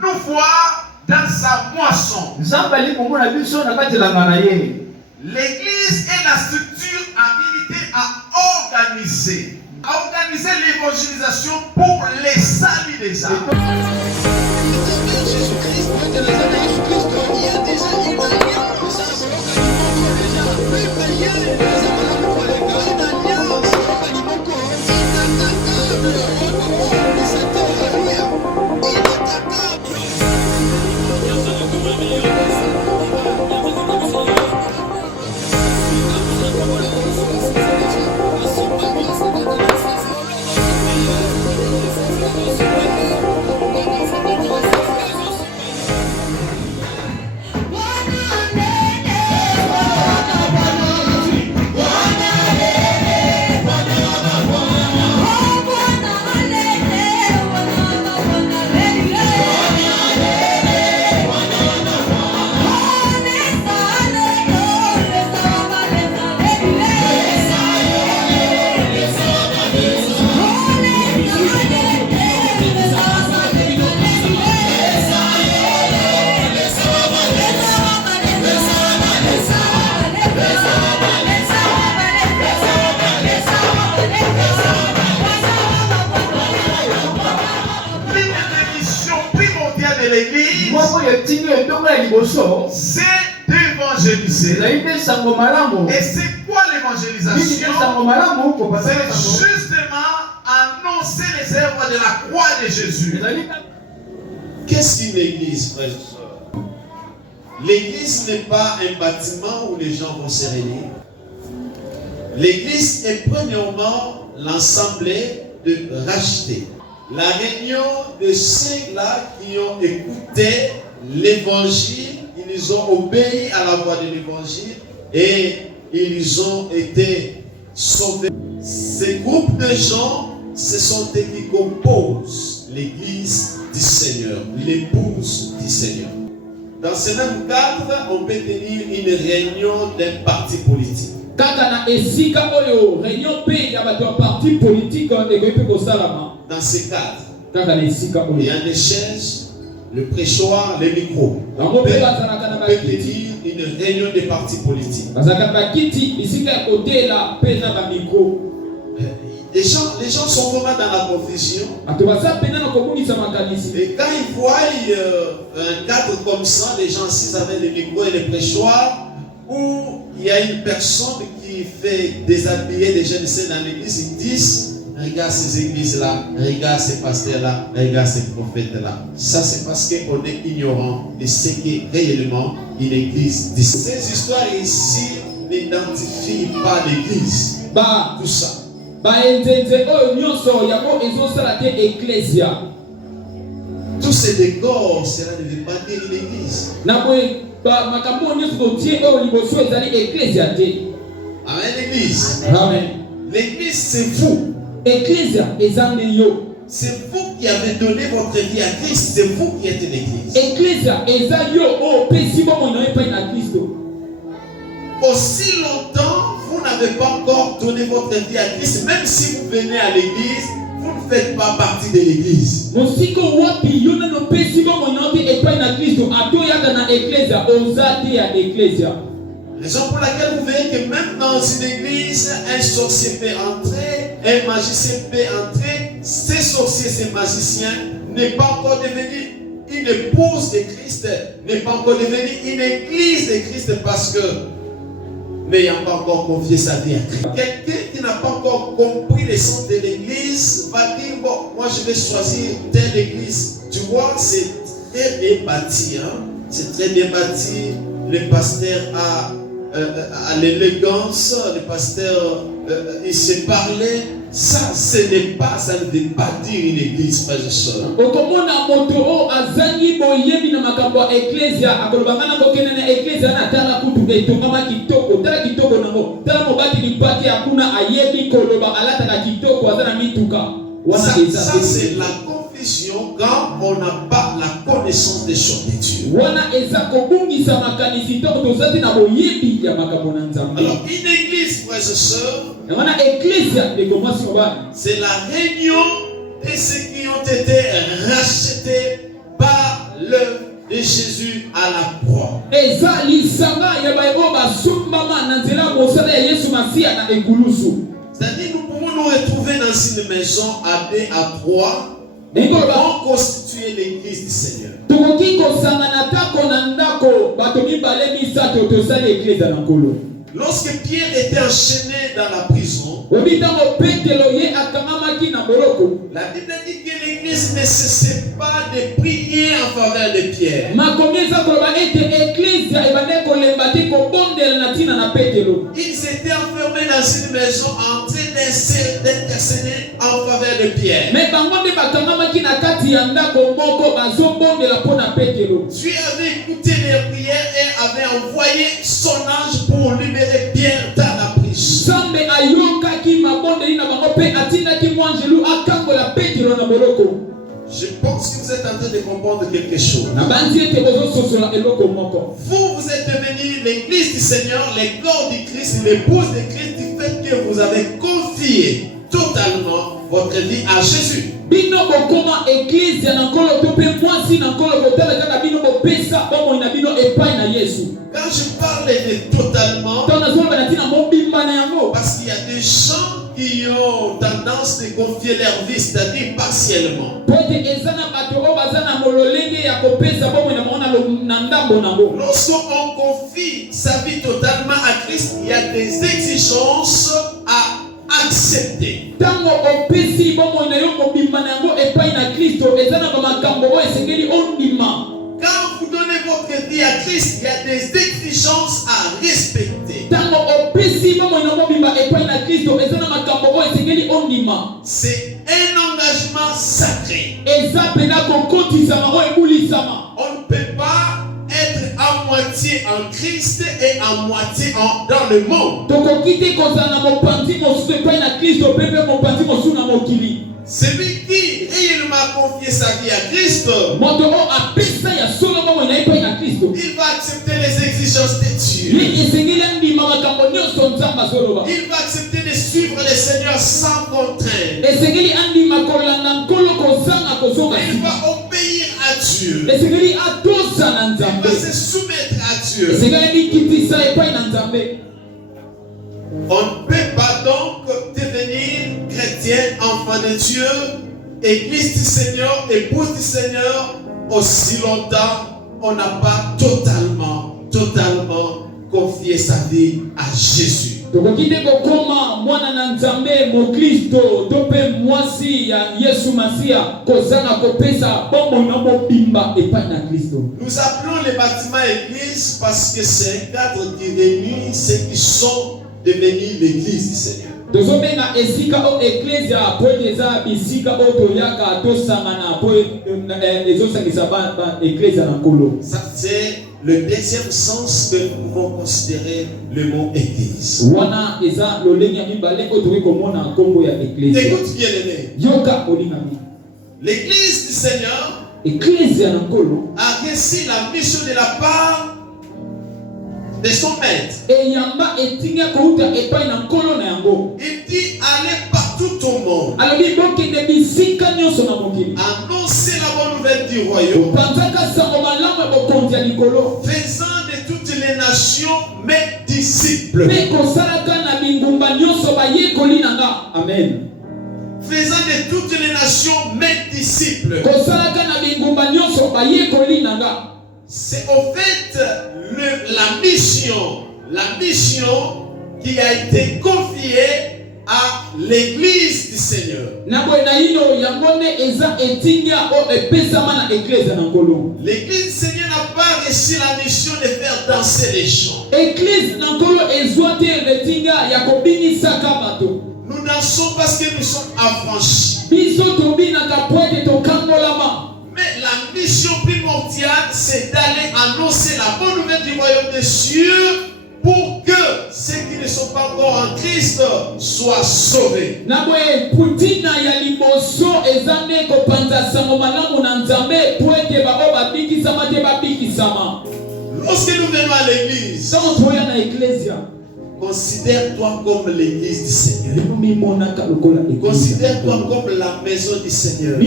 nous voir dans sa moisson. L'église est la structure habilitée à organiser l'évangélisation pour les saluts des âmes. C'est d'évangéliser. Et c'est quoi l'évangélisation? C'est justement annoncer les œuvres de la croix de Jésus. Qu'est-ce qu'une église, frères et sœurs? L'église n'est pas un bâtiment où les gens vont se réunir. L'église est premièrement l'assemblée de rachetés. La réunion de ceux-là qui ont écouté l'évangile, ils ont obéi à la voix de l'évangile et ils ont été sauvés. Ces groupes de gens, ce sont eux qui composent l'église du Seigneur, l'épouse du Seigneur. Dans ce même cadre, on peut tenir une réunion d'un parti politique. Dans ce cadre, il y a des chaises, le prêchoir, les micros. On peut tenir une réunion des partis politiques. Les gens sont vraiment dans la confusion. Et quand ils voient un cadre comme ça, les gens assis avec les micros et les prêchoirs, où il y a une personne qui fait déshabiller des jeunes dans l'église, ils disent: regarde ces églises-là, regarde ces pasteurs-là, regarde ces prophètes-là. Ça, c'est parce qu'on est ignorant de ce qu'est réellement une église. Ces histoires ici n'identifient pas l'église. Tout ça. Tous ces décors, cela ne veut pas dire une église. Amen, l'église. L'église, c'est vous. C'est vous qui avez donné votre vie à Christ. C'est vous qui êtes l'église. Aussi longtemps, vous n'avez pas encore donné votre vie à Christ. Même si vous venez à l'église, vous ne faites pas partie de l'église. Raison pour laquelle vous voyez que même dans une église, un sorcier peut entrer, un magicien peut entrer. Ces sorciers, ces magiciens n'est pas encore devenu une épouse de Christ, n'est pas encore devenu une église de Christ parce que n'ayant pas encore confié sa vie à Christ. Quelqu'un qui n'a pas encore compris le sens de l'église va dire: bon, moi je vais choisir telle église. Tu vois, c'est très bien bâti. C'est très bien bâti. Le pasteur a l'élégance, le pasteur il s'est parlé. Ça, ce n'est pas, ça ne veut pas dire une église, frères et sœurs. Ça c'est la confusion quand on n'a pas la connaissance des choses de Dieu. Alors, une église, frères et sœurs, c'est la réunion de ceux qui ont été rachetés par l'œuvre de Jésus à la croix. C'est-à-dire, nous pouvons nous retrouver dans une maison à 2 à 3 pour constituer l'église du Seigneur. Lorsque Pierre était enchaîné dans la prison, la Bible dit que l'église ne cessait pas de prier en faveur de Pierre. Ils étaient enfermés dans une maison en train d'intercéder en faveur de Pierre. Dieu avait écouté les prières et avait envoyé son ange pour libérer Pierre dans la prison. Je pense que vous êtes en train de comprendre quelque chose. Vous êtes devenus l'église du Seigneur, les corps du Christ, l'épouse de Christ, du fait que vous avez confié totalement votre vie à Jésus. Quand je parle de totalement, parce qu'il y a des gens qui ont tendance de confier leur vie, c'est-à-dire partiellement. Lorsqu'on confie sa vie totalement à Christ, il y a des exigences à accepter. Quand vous donnez votre vie à Christ, il y a des exigences à respecter. C'est un engagement sacré. On ne peut pas être à moitié en Christ et à moitié dans le monde. Celui qui réellement confié sa vie à Christ, il va accepter les exigences de Dieu. Il va accepter de suivre le Seigneur sans contrainte. Il va obéir à Dieu. Il va se soumettre à Dieu. On ne peut pas donc devenir chrétien, enfant de Dieu, église du Seigneur, épouse du Seigneur, aussi longtemps on n'a pas totalement confié sa vie à Jésus. Nous appelons le bâtiment église parce que c'est un cadre qui réunit ceux qui sont devenus l'église du Seigneur. Ça c'est le deuxième sens que nous pouvons considérer le mot église. Écoute bien aimé. L'église du Seigneur a reçu la mission de la part de son maître. Il dit allez partout au monde. Annoncez la bonne nouvelle du royaume. Faisant de toutes les nations mes disciples. Amen. Faisant de toutes les nations mes disciples. C'est au fait la mission qui a été confiée à l'église du Seigneur. L'église du Seigneur n'a pas reçu la mission de faire danser les gens. Nous dansons parce que nous sommes affranchis. Mais la mission primordiale, c'est d'aller annoncer la bonne nouvelle du royaume des cieux pour que ceux qui ne sont pas encore en Christ soient sauvés. Lorsque nous venons à l'église, considère-toi comme l'église du Seigneur. Considère-toi comme la maison du Seigneur.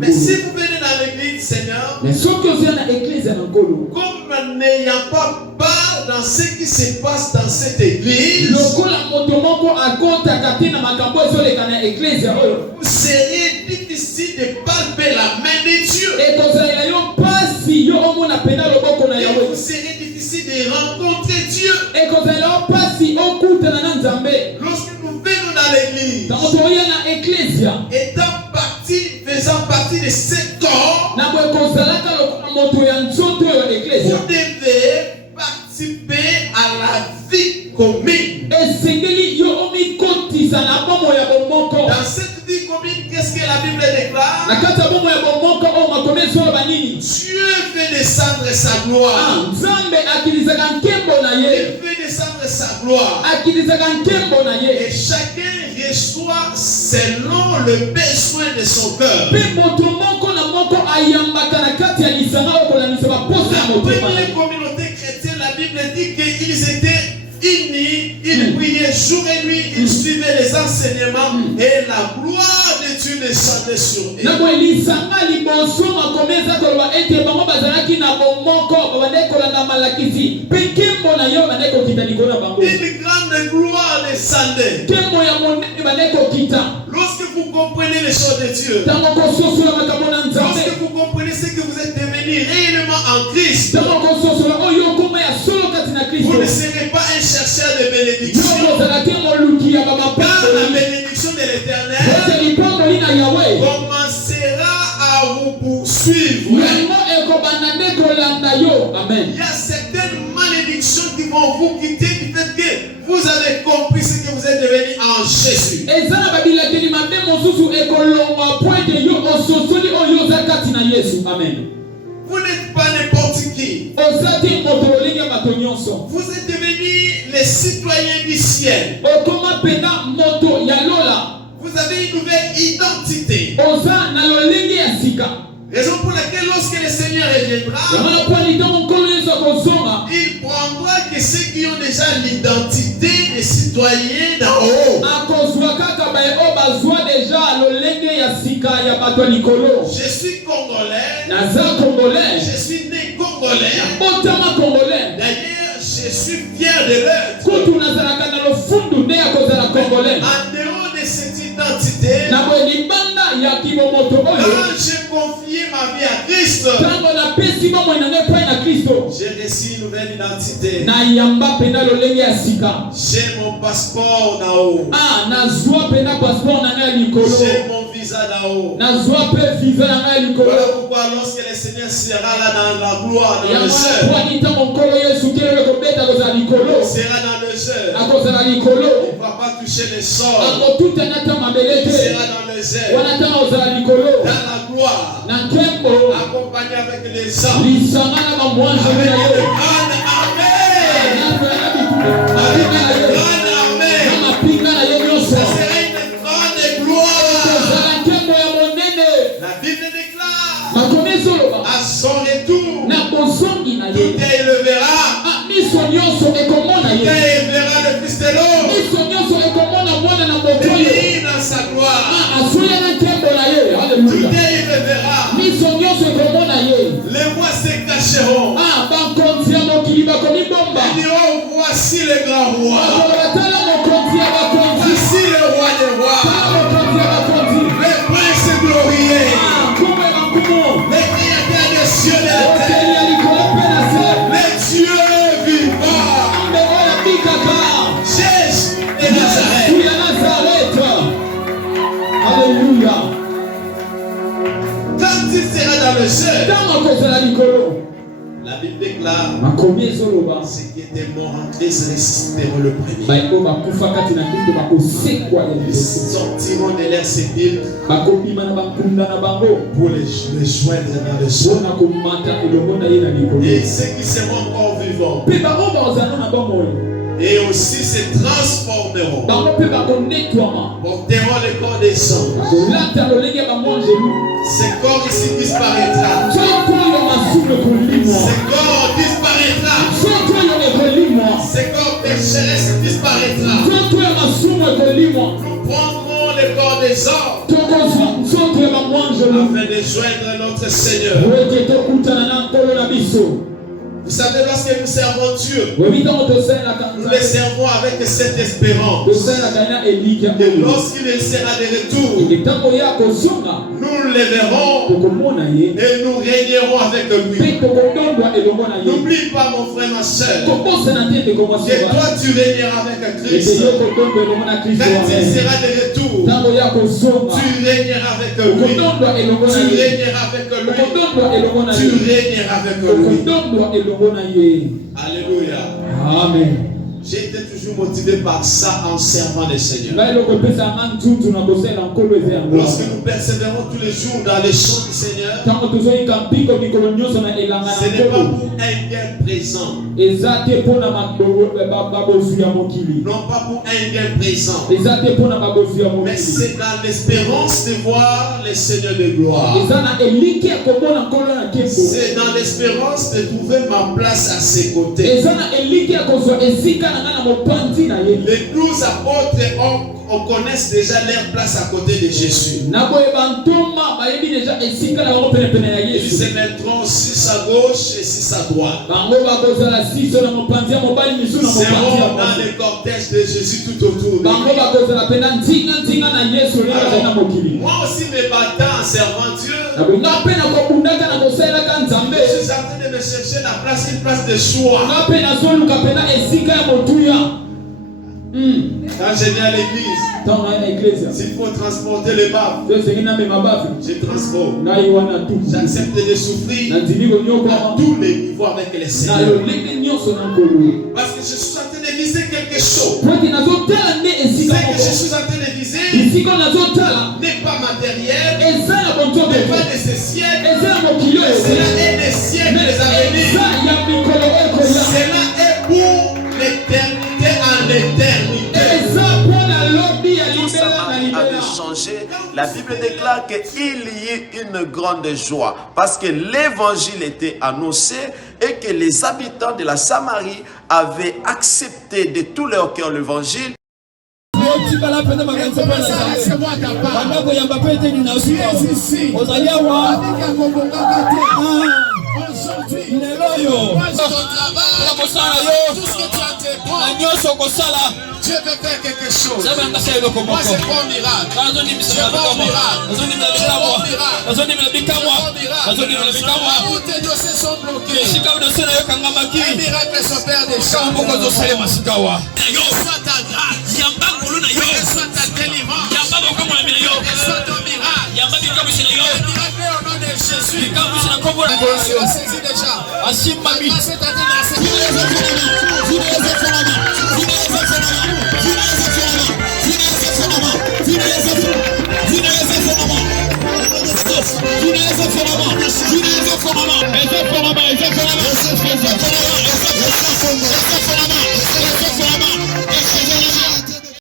Mais si vous venez dans l'église du Seigneur, Comme n'ayant pas part dans ce qui se passe dans cette église, vous seriez difficile de palper la main de Dieu. Et vous seriez difficile de rencontrer Dieu. Lorsque nous venons dans l'église, faisant partie de ce corps, vous devez participer à la vie commune. Dans cette vie commune, qu'est-ce que la Bible déclare? Dieu fait descendre sa gloire. Il fait descendre sa gloire. Et chacun reçoit selon le besoin de son cœur. La première communauté chrétienne, la Bible dit qu'ils étaient unis, ils priaient jour et nuit, ils suivaient les enseignements et la gloire de Dieu descendait sur eux. Une grande gloire descendait. Lorsque vous comprenez les choses de Dieu, lorsque vous comprenez ce que vous êtes devenu réellement en Christ, vous ne serez pas un chercheur de bénédiction. Car la bénédiction de l'Éternel commencera à vous poursuivre. Amen. Il y a certaines malédictions qui vont vous quitter du fait que vous avez compris ce que vous êtes devenu en Jésus. Amen. Vous n'êtes pas n'importe qui. Vous êtes devenus les citoyens du ciel. Vous avez une nouvelle identité. Raison pour laquelle lorsque le Seigneur reviendra, il prendra que ceux qui ont déjà l'identité des citoyens d'en haut. Je suis congolais. Je suis né congolais. D'ailleurs, je suis fier de l'être. En dehors de cette identité, quand j'ai confié ma vie à Christ, j'ai reçu une nouvelle identité. J'ai mon passeport d'en haut. J'ai mon visa d'en haut. Voilà pourquoi lorsque le Seigneur sera là dans la gloire, dans le ciel, sera dans le ciel, il ne va pas toucher les sorts. Il sera dans le ciel, dans la gloire, accompagné avec les anges, avec une grande armée. Ça sera une grande gloire. La Bible déclare à son retour, tout élevera. Tout élevera le Fils de l'homme. Béni dans sa gloire. Tout élevera. Les voix se cacheront. Ils diront, voici le grand roi. Voici le roi des rois. Le prince glorieux. Le créateur des cieux et de la terre. Le Dieu vivant. Jésus de Nazareth. Alléluia. Quand il sera dans le ciel, la Bible déclare, ceux qui étaient morts en Christ ressusciteront le premier. Ils sortiront de leur sépulcre pour les joindre dans le ciel. Et ceux qui seront encore vivants et aussi se transformeront, porteront le corps des anges. Ce corps ici disparaîtra. Ce corps disparaîtra. Ce corps pécheresse disparaîtra. Nous prendrons le corps les ordres afin de joindre notre Seigneur. Vous savez, lorsque nous servons Dieu, nous le servons avec cette espérance. Et lorsqu'il sera de retour, nous le verrons et nous régnerons avec lui. N'oublie pas, mon frère, ma soeur, que toi tu régneras avec Christ. Quand il sera de retour, tu régneras avec lui. Tu régneras avec lui. Tu régneras avec lui. Alléluia. Amen. J'ai été toujours motivé par ça en servant le Seigneur. Lorsque nous persévérons tous les jours dans les chants du Seigneur, ce n'est pas pour un gain présent. Non pas pour un gain présent. Mais c'est dans l'espérance de voir le Seigneur de gloire. C'est dans l'espérance de trouver ma place à ses côtés. Les 12 apôtres on connaît déjà leur place à côté de Jésus. Ils se mettront 6 à gauche et 6 à droite. Ils seront dans le cortège de Jésus tout autour de lui. Moi aussi me battant en servant Dieu, je suis en train de me chercher la place, une place de choix. Quand je viens à l'église, s'il faut transporter les baves, je transporte. J'accepte de souffrir à tous les niveaux avec les Seigneurs. Parce que je suis en train de viser quelque chose. Ce que je suis en train de viser n'est pas matériel, n'est pas de ce siècle, mais cela est des siècles à venir. Cela est pour l'éternité en éternité. Tout ça avait changé. La Bible déclare qu'il y eut une grande joie parce que l'évangile était annoncé et que les habitants de la Samarie avaient accepté de tout leur cœur l'évangile. Dieu veut faire quelque chose. Moi, c'est pas un miracle. Où tes dossiers sont bloqués, un miracle s'opère déjà. Soit ta grâce, soit ta délivrance, soit ton miracle. Le miracle au nom de Jésus. Saisis déjà.